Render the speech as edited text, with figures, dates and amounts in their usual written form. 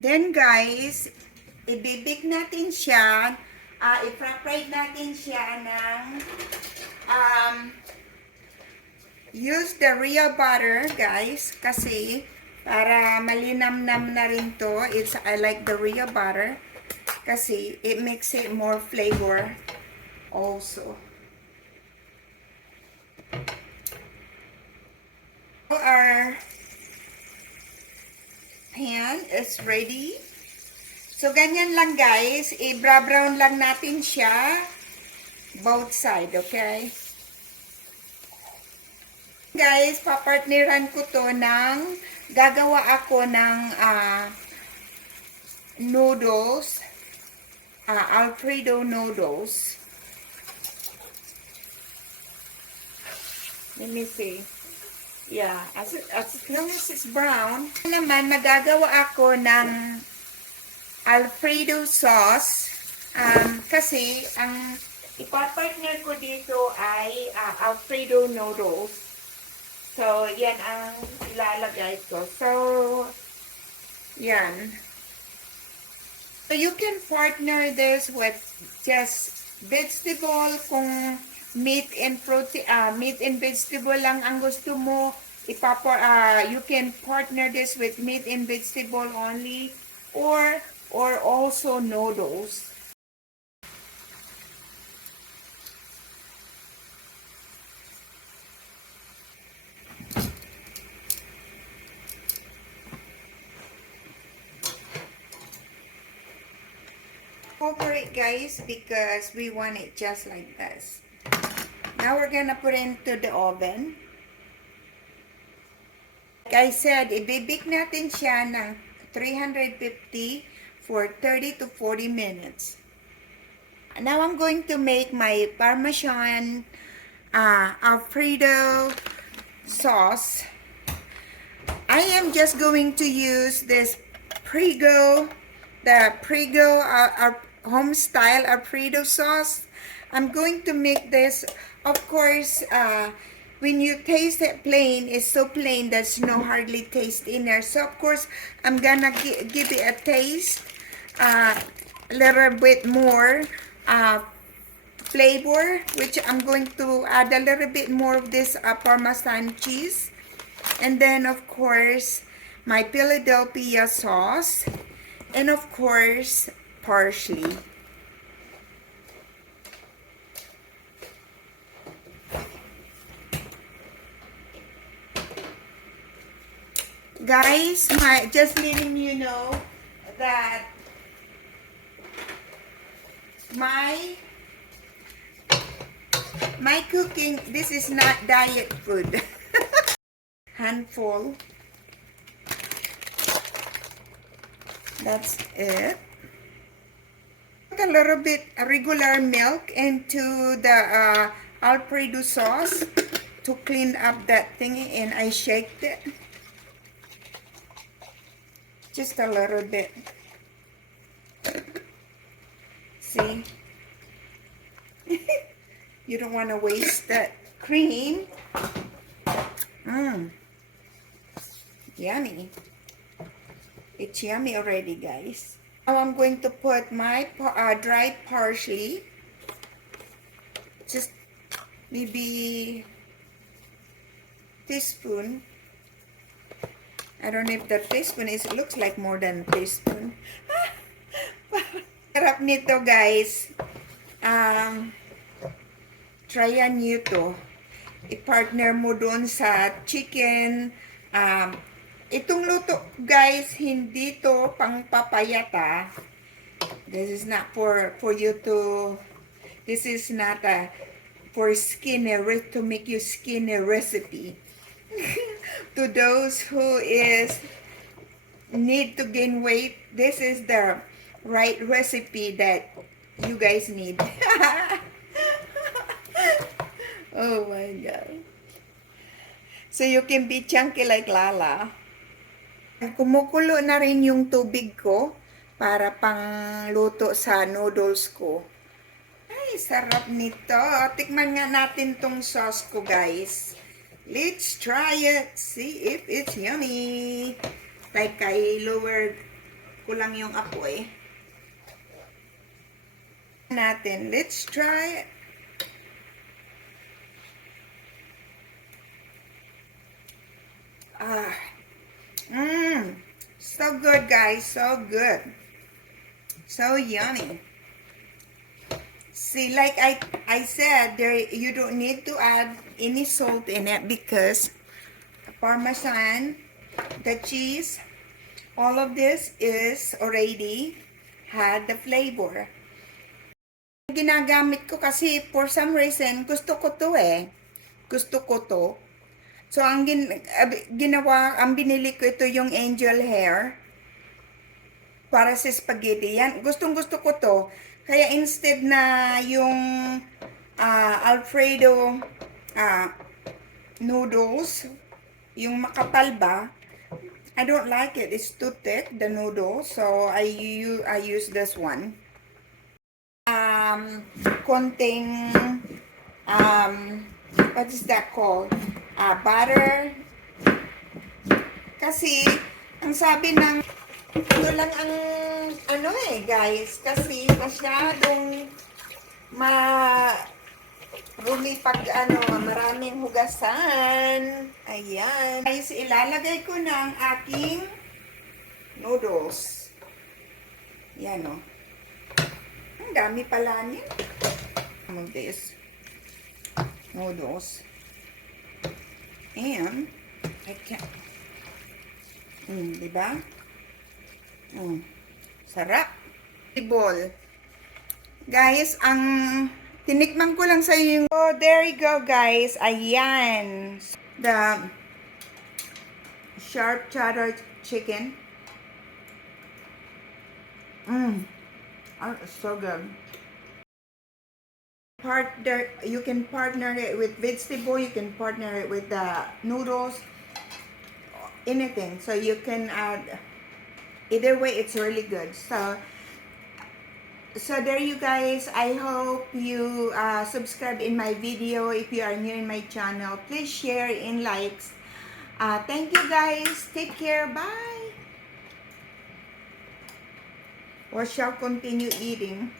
Then guys, ibibig natin siya, i-fry natin siya ng, use the real butter guys, kasi para malinamnam na rin to. I like the real butter, kasi it makes it more flavor also. Our pan is ready. So, ganyan lang guys. I-brown lang natin siya. Both side, okay? Guys, papartneran ko to ng, gagawa ako ng noodles. Alfredo noodles. Let me see. Yeah, as long as it's brown. Naman, magagawa ako ng Alfredo sauce. Kasi, ang ipapartner ko dito ay Alfredo noodles. So, yan ang ilalagay ko. So, yan. So, you can partner this with just vegetable. Kung meat and protein, meat and vegetable lang ang gusto mo, you can partner this with meat and vegetable only, or also noodles. Cover it guys, because we want it just like this. Now we're gonna put it into the oven. Like I said, ibibig natin siya ng 350 for 30 to 40 minutes. Now I'm going to make my Parmesan Alfredo sauce. I am just going to use this Prego, the Prego home style Alfredo sauce. I'm going to make this, of course, when you taste it plain, it's so plain, there's no hardly taste in there. So, of course, I'm gonna give it a taste, a little bit more flavor, which I'm going to add a little bit more of this Parmesan cheese. And then, of course, my Philadelphia sauce. And, of course, parsley. Guys, just letting you know that my cooking, this is not diet food. Handful. That's it. Put a little bit regular milk into the Alfredo sauce to clean up that thing, and I shaked it. Just a little bit. See? You don't want to waste that cream. Yummy. It's yummy already, guys. Now I'm going to put my dried parsley. Just maybe teaspoon. I don't know if the teaspoon is, it looks like more than a teaspoon. Sarap nito guys. Tryan nyo to. I-partner mo doon sa chicken. Itong luto guys, hindi to pang papayata. This is not for you to, this is not for skinny, to make you skinny recipe. To those who need to gain weight, this is the right recipe that you guys need. Oh my God. So you can be chunky like Lala. Kumukulo na rin yung tubig ko para pang luto sa noodles ko. Ay, sarap nito. Tikman nga natin tong sauce ko guys. Let's try it. See if it's yummy. Like I lowered ko lang yung apoy. Natin. Let's try it. So good, guys. So good. So yummy. See, like I said, you don't need to add any salt in it because Parmesan, the cheese, all of this is already had the flavor. Ginagamit ko kasi for some reason gusto ko to eh. Gusto ko to. So ang ang binili ko ito yung angel hair para sa spaghetti. Yan, gustong-gusto ko to. Kaya instead na yung Alfredo noodles, yung makapal ba, I don't like it. It's too thick, the noodles. So I use this one. Konting what is that called? Butter. Kasi ang sabi ng ano lang ang ano guys, kasi masyadong rumi pag maraming hugasan. Ayan. Guys, ilalagay ko na ang aking noodles. Yan o. Ang dami pala niya. This noodles. And I can't. Diba? Sarap. Ball. Guys, ang tinikman ko lang sa yung oh, there you go, guys. Ayan. The sharp cheddar chicken. So good. You can partner it with vegetable, you can partner it with the noodles, anything. So you can add, either way, it's really good. So there you guys. I hope you subscribe in my video. If you are new in my channel, please share and likes. Thank you guys. Take care. Bye. Or shall continue eating.